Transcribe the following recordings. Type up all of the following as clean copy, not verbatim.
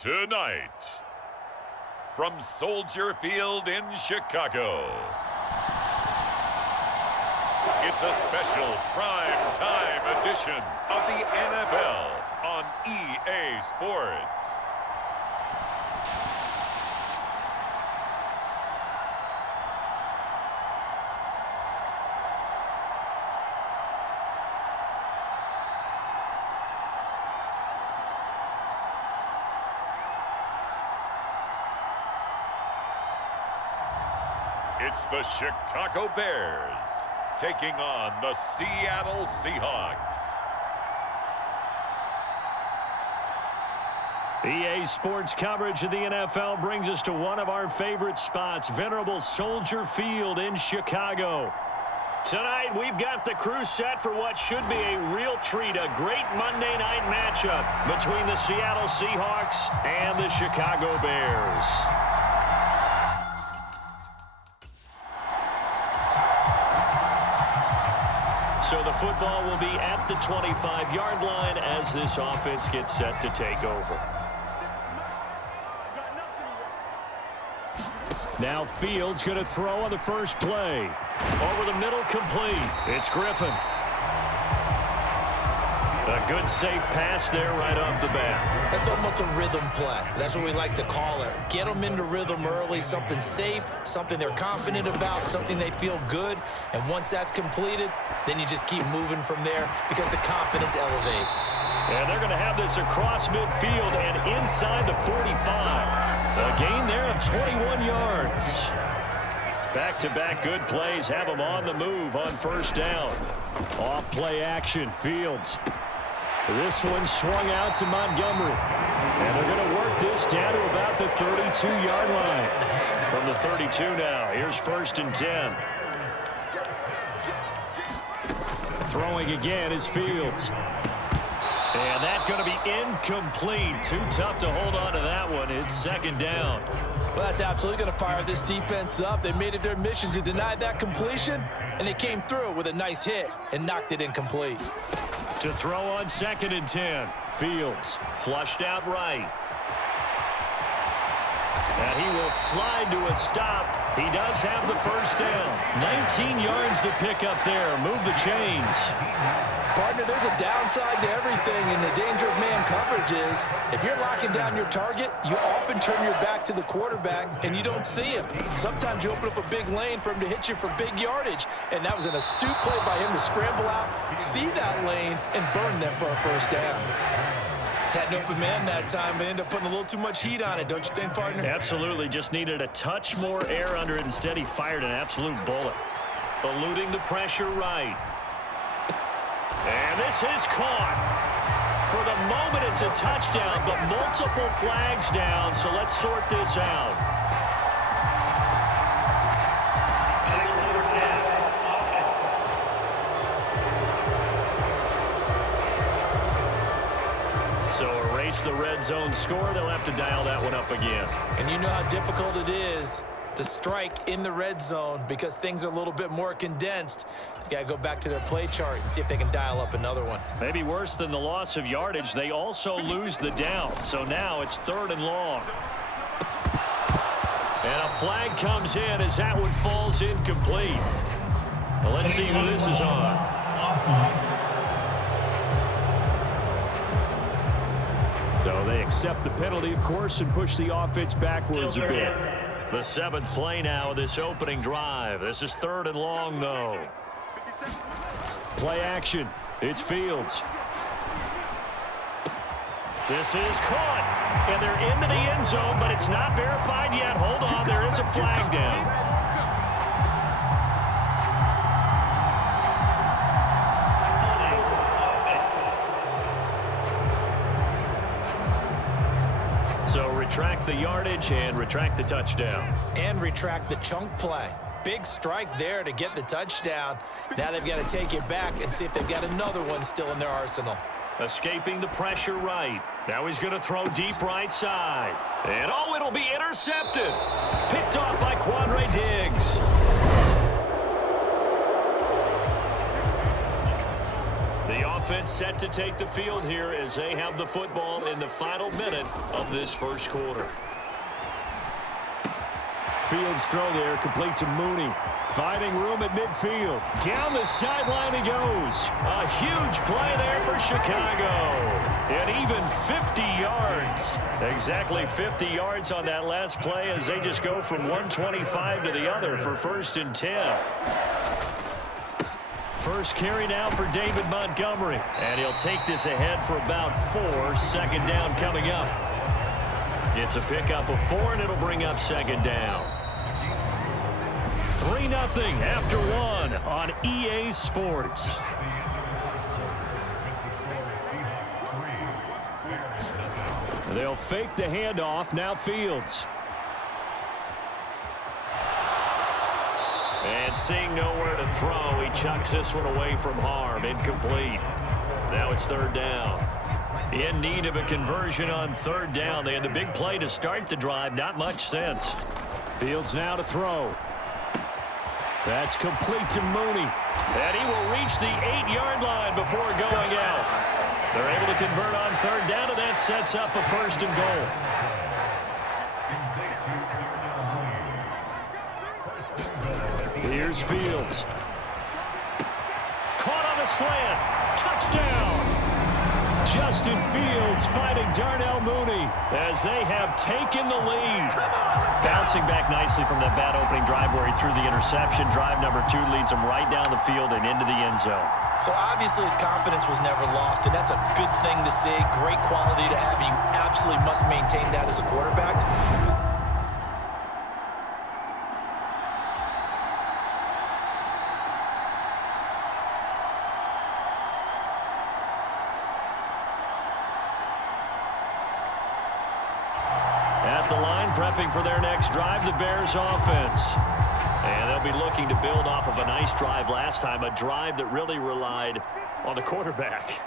Tonight, from Soldier Field in Chicago, it's a special prime time edition of the NFL on EA Sports. It's the Chicago Bears taking on the Seattle Seahawks. EA Sports coverage of the NFL brings us to one of our favorite spots, venerable Soldier Field in Chicago. Tonight, we've got the crew set for what should be a real treat, a great Monday night matchup between the Seattle Seahawks and the Chicago Bears. So the football will be at the 25-yard line as this offense gets set to take over. Now Fields going to throw on the first play. Over the middle, complete. It's Griffin. A good safe pass there right off the bat. That's almost a rhythm play. That's what we like to call it. Get them into rhythm early, something safe, something they're confident about, something they feel good. And once that's completed, then you just keep moving from there because the confidence elevates. And they're going to have this across midfield and inside the 45. A gain there of 21 yards. Back-to-back good plays have them on the move on first down. Off play action, Fields. This one swung out to Montgomery. And they're going to work this down to about the 32-yard line. From the 32 now, here's 1st and 10. Throwing again is Fields. And that's going to be incomplete. Too tough to hold on to that one. It's 2nd down. Well, that's absolutely going to fire this defense up. They made it their mission to deny that completion, and they came through with a nice hit and knocked it incomplete. To throw on 2nd and 10. Fields flushed out right. And he will slide to a stop. He does have the first down. 19 yards to pick up there. Move the chains. Partner, there's a downside to everything, and the danger of man coverage is if you're locking down your target, you often turn your back to the quarterback, and you don't see him. Sometimes you open up a big lane for him to hit you for big yardage, and that was an astute play by him to scramble out, see that lane, and burn them for a first down. Had an open man that time, but ended up putting a little too much heat on it, don't you think, partner? Absolutely. Just needed a touch more air under it. Instead, he fired an absolute bullet. Eluding the pressure right. And this is caught. For the moment, it's a touchdown, but multiple flags down, so let's sort this out. So erase the red zone score. They'll have to dial that one up again. And you know how difficult it is to strike in the red zone because things are a little bit more condensed. You got to go back to their play chart and see if they can dial up another one. Maybe worse than the loss of yardage, they also lose the down. So now it's 3rd and long. And a flag comes in as that one falls incomplete. Well, let's see who this is on. So they accept the penalty, of course, and push the offense backwards a bit. The 7th play now of this opening drive. This is 3rd and long, though. Play action. It's Fields. This is caught. And they're into the end zone, but it's not verified yet. Hold on. There is a flag down. So retract the yardage and retract the touchdown. And retract the chunk play. Big strike there to get the touchdown. Now they've got to take it back and see if they've got another one still in their arsenal. Escaping the pressure right. Now he's going to throw deep right side. And oh, it'll be intercepted. Picked off by Quandre Diggs. The offense set to take the field here as they have the football in the final minute of this first quarter. Fields throw there, complete to Mooney. Finding room at midfield. Down the sideline he goes. A huge play there for Chicago. And even 50 yards. Exactly 50 yards on that last play as they just go from 125 to the other for 1st and 10. First carry now for David Montgomery. And he'll take this ahead for about 4. 2nd down coming up. It's a pickup of 4, and it'll bring up 2nd down. 3-0 after 1 on EA Sports. They'll fake the handoff. Now Fields. And seeing nowhere to throw, he chucks this one away from harm. Incomplete. Now it's 3rd down. In need of a conversion on 3rd down. They had the big play to start the drive. Not much sense. Fields now to throw. That's complete to Mooney. And he will reach the 8-yard line before going out. They're able to convert on 3rd down, and that sets up a 1st and goal. Here's Fields. Caught on the slant. Touchdown. Justin Fields fighting Darnell Mooney as they have taken the lead. Bouncing back nicely from that bad opening drive where he threw the interception. Drive number 2 leads him right down the field and into the end zone. So obviously his confidence was never lost, and that's a good thing to see. Great quality to have. You absolutely must maintain that as a quarterback. Prepping for their next drive, the Bears offense. And they'll be looking to build off of a nice drive last time, a drive that really relied on the quarterback.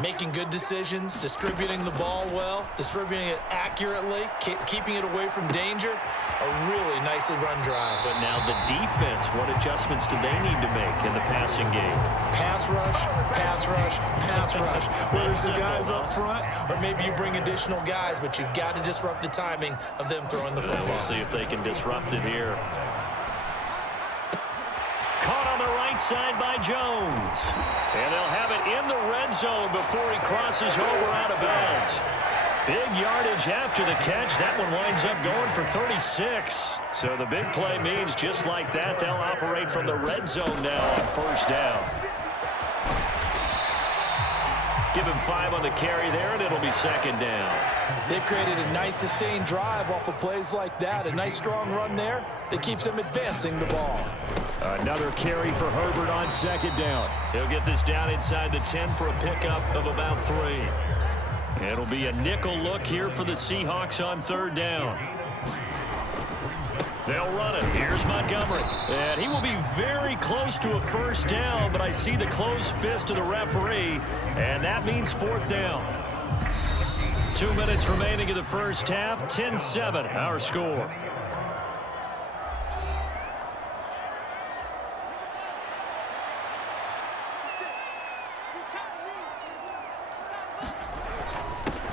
Making good decisions, distributing the ball well, distributing it accurately, keeping it away from danger. A really nicely run drive. But now the defense, what adjustments do they need to make in the passing game? Pass rush, pass rush, pass rush. Whether it's the guys up front or maybe you bring additional guys, but you've got to disrupt the timing of them throwing the football. We'll see if they can disrupt it here. Caught on the right side by Jones. And they'll have it in the red zone before he crosses over out of bounds. Big yardage after the catch. That one winds up going for 36. So the big play means just like that, they'll operate from the red zone now on 1st down. Give him 5 on the carry there, and it'll be 2nd down. They've created a nice sustained drive off of plays like that. A nice strong run there that keeps them advancing the ball. Another carry for Herbert on 2nd down. He'll get this down inside the 10 for a pickup of about 3. It'll be a nickel look here for the Seahawks on 3rd down. They'll run it. Here's Montgomery. And he will be very close to a 1st down, but I see the closed fist of the referee, and that means 4th down. 2 minutes remaining in the first half. 10-7, our score.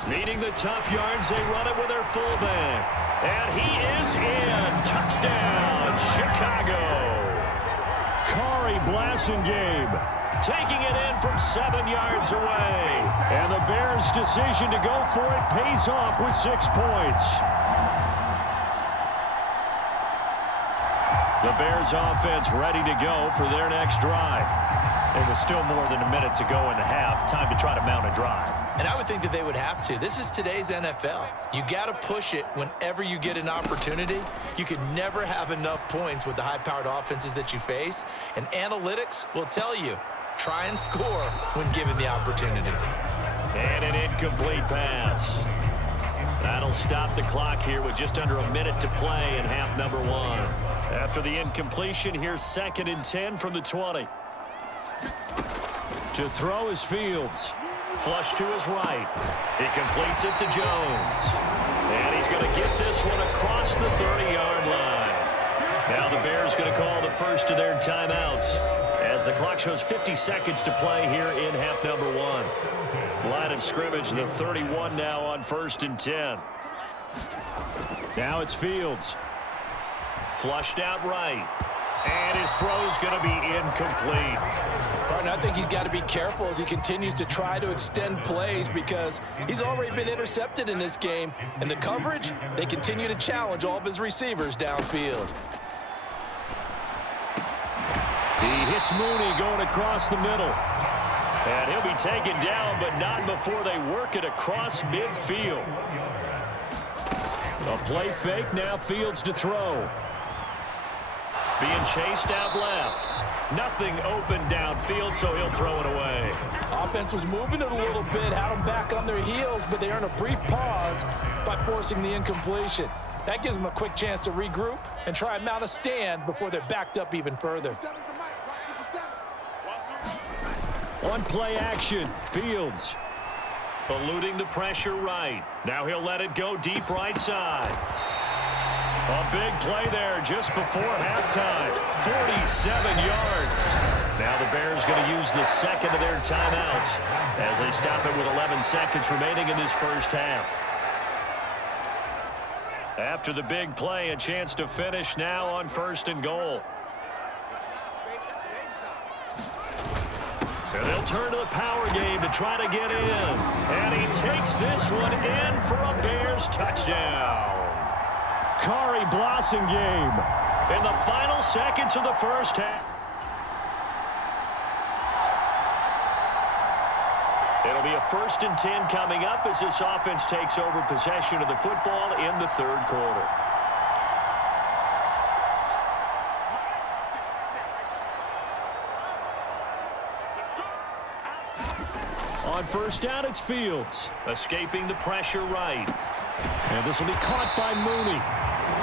Needing the tough yards, they run it with their fullback. And he is in. Touchdown, Chicago. Kari Blasingame taking it in from 7 yards away. And the Bears' decision to go for it pays off with 6 points. The Bears offense ready to go for their next drive. It was still more than a minute to go in the half. Time to try to mount a drive. And I would think that they would have to. This is today's NFL. You got to push it whenever you get an opportunity. You could never have enough points with the high-powered offenses that you face. And analytics will tell you, try and score when given the opportunity. And an incomplete pass. That'll that'll stop the clock here with just under a minute to play in half number one. After the incompletion, here's 2nd and 10 from the 20. To throw is Fields. Flush to his right. He completes it to Jones. And he's going to get this one across the 30-yard line. Now the Bears going to call the first of their timeouts as the clock shows 50 seconds to play here in half number one. Line of scrimmage, the 31 now on 1st and 10. Now it's Fields. Flushed out right. And his throw's going to be incomplete. And I think he's got to be careful as he continues to try to extend plays because he's already been intercepted in this game. And the coverage, they continue to challenge all of his receivers downfield. He hits Mooney going across the middle. And he'll be taken down, but not before they work it across midfield. A play fake, now Fields to throw. Being chased out left. Nothing open downfield, so he'll throw it away. Offense was moving it a little bit, had them back on their heels, but they earn a brief pause by forcing the incompletion. That gives them a quick chance to regroup and try and mount a stand before they're backed up even further. On play action, Fields. Eluding the pressure right. Now he'll let it go deep right side. A big play there just before halftime. 47 yards. Now the Bears going to use the second of their timeouts as they stop it with 11 seconds remaining in this first half. After the big play, a chance to finish now on 1st and goal. And they'll turn to the power game to try to get in. And he takes this one in for a Bears touchdown. Kari Blossingame in the final seconds of the first half. It'll be a 1st and 10 coming up as this offense takes over possession of the football in the 3rd quarter. On 1st down, it's Fields. Escaping the pressure right. And this will be caught by Mooney.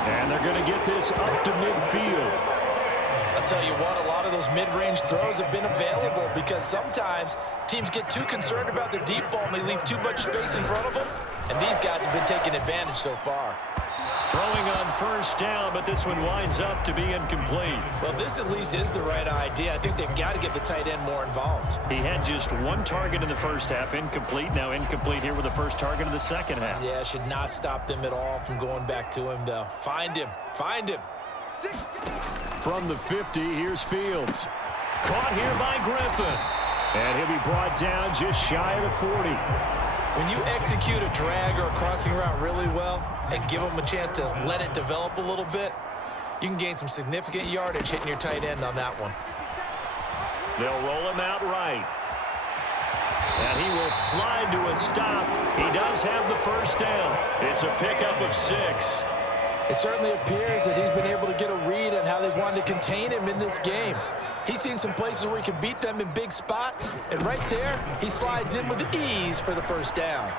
And they're going to get this up to midfield. I'll tell you what, a lot of those mid-range throws have been available because sometimes teams get too concerned about the deep ball and they leave too much space in front of them. And these guys have been taking advantage so far. Throwing on 1st down, but this one winds up to be incomplete. Well, this at least is the right idea. I think they've got to get the tight end more involved. He had just 1 target in the first half, incomplete. Now incomplete here with the first target of the second half. Yeah, should not stop them at all from going back to him, though. Find him. Find him. From the 50, here's Fields. Caught here by Griffin. And he'll be brought down just shy of the 40. When you execute a drag or a crossing route really well and give them a chance to let it develop a little bit, you can gain some significant yardage hitting your tight end on that one. They'll roll him out right. And he will slide to a stop. He does have the 1st down. It's a pickup of 6. It certainly appears that he's been able to get a read on how they've wanted to contain him in this game. He's seen some places where he can beat them in big spots, and right there, he slides in with ease for the 1st down.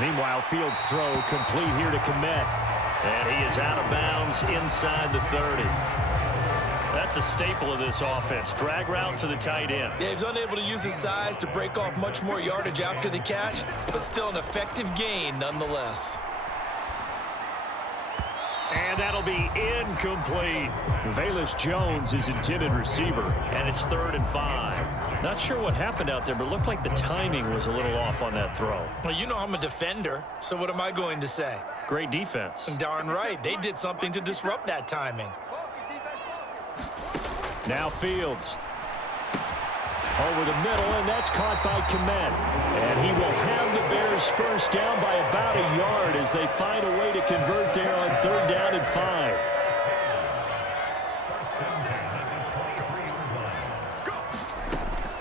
Meanwhile, Fields' throw complete here to Komet. And he is out of bounds inside the 30. That's a staple of this offense. Drag route to the tight end. Yeah, he's unable to use his size to break off much more yardage after the catch, but still an effective gain nonetheless. And that'll be incomplete. Velus Jones is intended receiver. And it's 3rd and 5. Not sure what happened out there, but it looked like the timing was a little off on that throw. Well, you know I'm a defender, so what am I going to say? Great defense. Darn right. They did something to disrupt that timing. Now Fields. Over the middle, and that's caught by Komet. And he will have the Bears 1st down by about a yard as they find a way to convert there on 3rd down and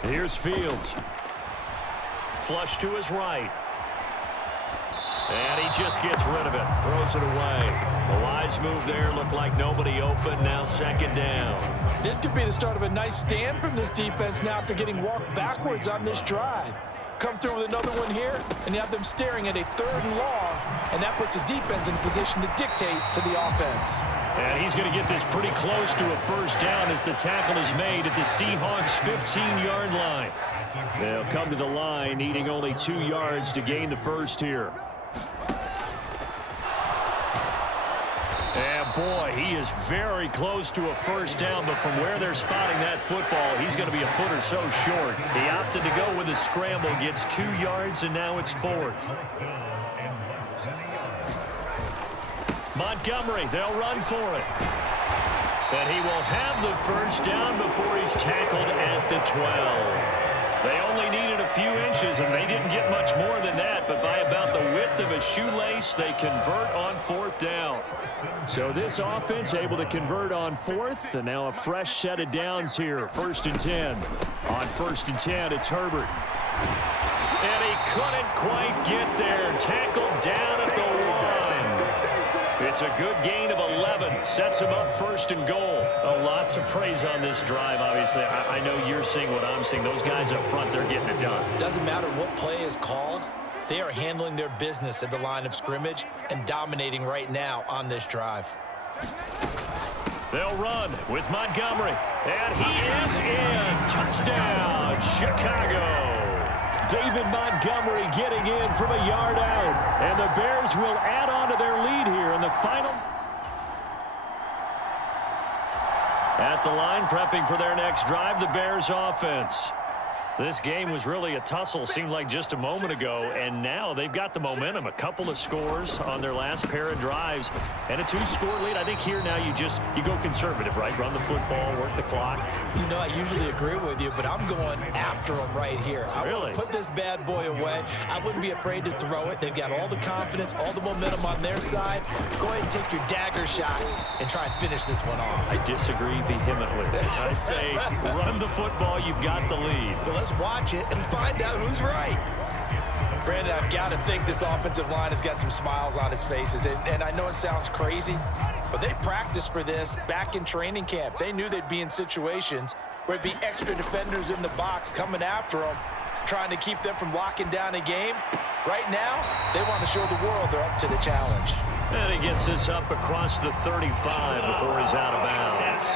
5. Here's Fields. Flush to his right. And he just gets rid of it. Throws it away. A wise move there. Looked like nobody open. Now 2nd down. This could be the start of a nice stand from this defense now after getting walked backwards on this drive. Come through with another one here, and you have them staring at a 3rd and long and that puts the defense in a position to dictate to the offense. And he's going to get this pretty close to a first down as the tackle is made at the Seahawks' 15-yard line. They'll come to the line, needing only 2 yards to gain the first here. And boy, he is very close to a first down, but from where they're spotting that football, he's going to be a foot or so short. He opted to go with a scramble, gets 2 yards, and now it's 4th. Montgomery, they'll run for it. And he will have the first down before he's tackled at the 12. They only needed a few inches, and they didn't get much more than that, but by about the width of a shoelace, they convert on 4th down. So this offense able to convert on 4th, and now a fresh set of downs here. 1st and 10. On 1st and 10, it's Herbert. And he couldn't quite get there. Tackled down at the 1. It's a good gain of 11. Sets him up 1st and goal. A lot to praise on this drive, obviously. I know you're seeing what I'm seeing. Those guys up front, they're getting it done. Doesn't matter what play is called. They are handling their business at the line of scrimmage and dominating right now on this drive. They'll run with Montgomery. And he is in. Touchdown, Chicago. David Montgomery getting in from a yard out. And the Bears will add on to their lead here in the final. At the line, prepping for their next drive, the Bears offense. This game was really a tussle, seemed like just a moment ago, and now they've got the momentum. A couple of scores on their last pair of drives, and a 2-score lead. I think here now you go conservative, right? Run the football, work the clock. You know, I usually agree with you, but I'm going after them right here. I want to put this bad boy away. I wouldn't be afraid to throw it. They've got all the confidence, all the momentum on their side. Go ahead and take your dagger shots and try and finish this one off. I disagree vehemently. I say run the football. You've got the lead. Well, let's watch it and find out who's right. Brandon, I've got to think this offensive line has got some smiles on its faces. And I know it sounds crazy, but they practiced for this back in training camp. They knew they'd be in situations where it'd be extra defenders in the box coming after them, trying to keep them from locking down a game. Right now, they want to show the world they're up to the challenge. And he gets this up across the 35 before he's out of bounds.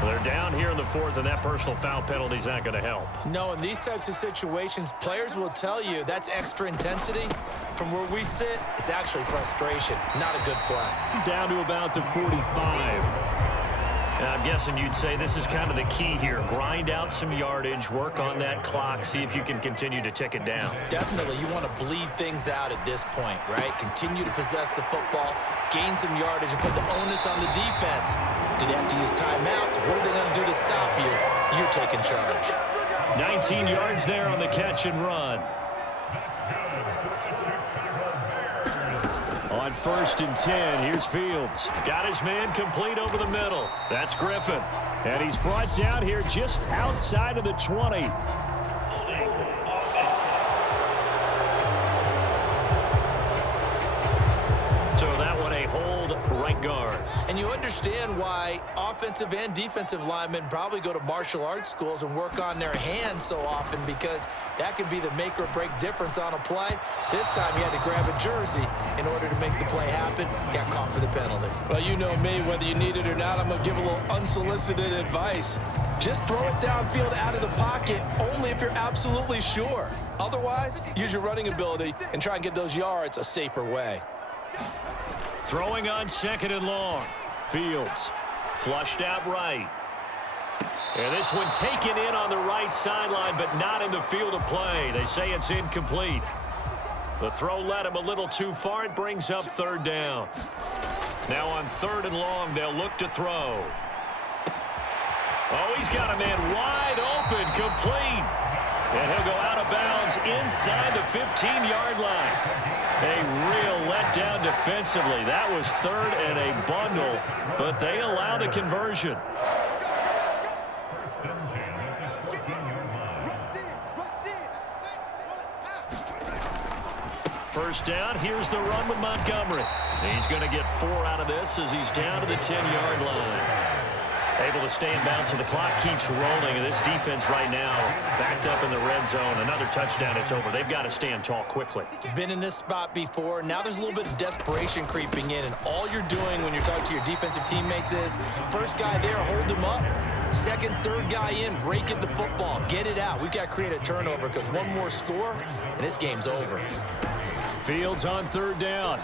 They're down here in the 4th, and that personal foul penalty is not going to help. No, in these types of situations, players will tell you that's extra intensity. From where we sit, it's actually frustration. Not a good play. Down to about the 45. And I'm guessing you'd say this is kind of the key here. Grind out some yardage, work on that clock, see if you can continue to tick it down. Definitely, you want to bleed things out at this point, right? Continue to possess the football, gain some yardage, and put the onus on the defense. Do they have to use timeouts? What are they going to do to stop you? You're taking charge. 19 yards there on the catch and run. On 1st and 10, here's Fields. Got his man complete over the middle. That's Griffin. And he's brought down here just outside of the 20. So that one a hold right guard. And you understand why offensive and defensive linemen probably go to martial arts schools and work on their hands so often, because that could be the make or break difference on a play. This time he had to grab a jersey in order to make the play happen. Got caught for the penalty. Well, you know me, whether you need it or not, I'm going to give a little unsolicited advice. Just throw it downfield out of the pocket only if you're absolutely sure. Otherwise, use your running ability and try and get those yards a safer way. Throwing on 2nd and long. Fields. Flushed out right. And this one taken in on the right sideline, but not in the field of play. They say it's incomplete. The throw led him a little too far. It brings up 3rd down. Now on 3rd and long, they'll look to throw. Oh, he's got a man wide open, complete. And he'll go out of bounds inside the 15-yard line. A real letdown defensively. That was 3rd and a bundle, but they allow the conversion. First down, here's the run with Montgomery. He's going to get 4 out of this as he's down to the 10-yard line. Able to stay in bounds, so the clock keeps rolling. And this defense right now backed up in the red zone. Another touchdown, it's over. They've got to stand tall quickly. Been in this spot before. Now there's a little bit of desperation creeping in, and all you're doing when you're talking to your defensive teammates is, first guy there, hold him up. Second, third guy in, break it the football. Get it out. We've got to create a turnover because one more score, and this game's over. Fields on third down.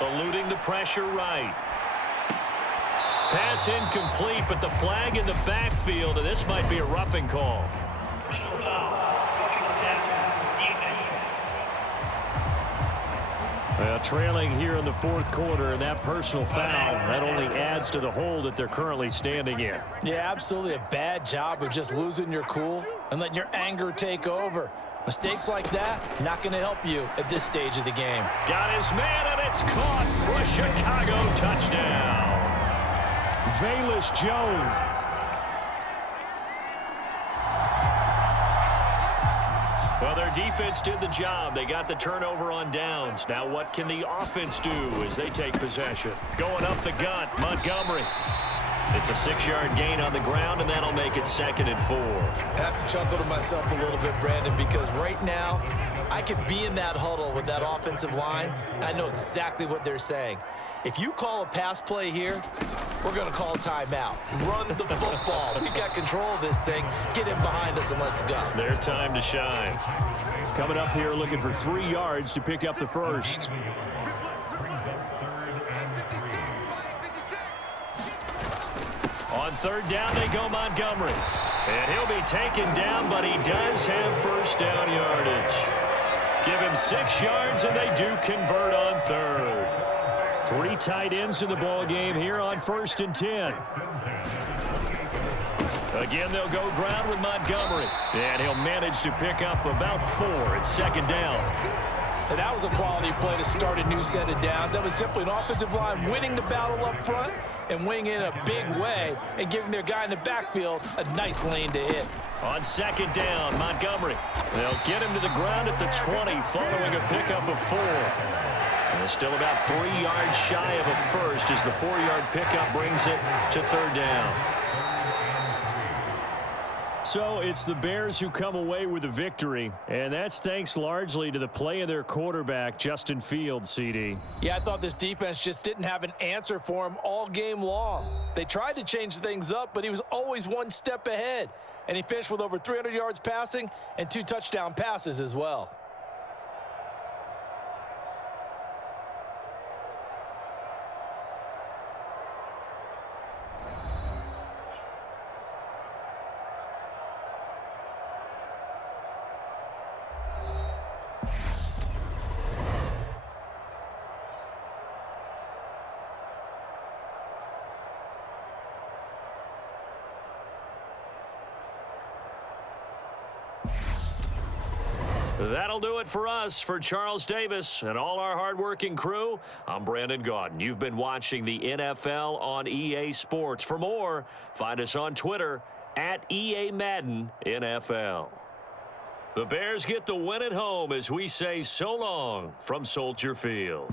Eluding the pressure right. Pass incomplete, but the flag in the backfield, and this might be a roughing call. Trailing here in the fourth quarter, and that personal foul, that only adds to the hole that they're currently standing in. Yeah, absolutely a bad job of just losing your cool and letting your anger take over. Mistakes like that, not going to help you at this stage of the game. Got his man, and it's caught for a Chicago touchdown. Velus Jones. Well, their defense did the job. They got the turnover on downs. Now what can the offense do as they take possession? Going up the gut, Montgomery. It's a 6-yard gain on the ground, and that'll make it 2nd and 4. I have to chuckle to myself a little bit, Brandon, because right now I could be in that huddle with that offensive line, and I know exactly what they're saying. If you call a pass play here, we're going to call timeout. Run the football. We've got control of this thing. Get in behind us and let's go. Their time to shine. Coming up here looking for 3 yards to pick up the first. On third down, they go Montgomery. And he'll be taken down, but he does have first down yardage. Give him 6 yards, and they do convert on third. 3 tight ends in the ball game here on 1st and 10. Again, they'll go ground with Montgomery. And he'll manage to pick up about 4 at 2nd down. And that was a quality play to start a new set of downs. That was simply an offensive line winning the battle up front and winning in a big way and giving their guy in the backfield a nice lane to hit. On 2nd down, Montgomery. They'll get him to the ground at the 20 following a pickup of 4. And still about 3 yards shy of a first as the 4-yard pickup brings it to 3rd down. So it's the Bears who come away with a victory, and that's thanks largely to the play of their quarterback, Justin Fields, CD. Yeah, I thought this defense just didn't have an answer for him all game long. They tried to change things up, but he was always one step ahead. And he finished with over 300 yards passing and 2 touchdown passes as well. That'll do it for us. For Charles Davis and all our hardworking crew, I'm Brandon Gaudin. You've been watching the NFL on EA Sports. For more, find us on Twitter at EA Madden NFL. The Bears get the win at home as we say so long from Soldier Field.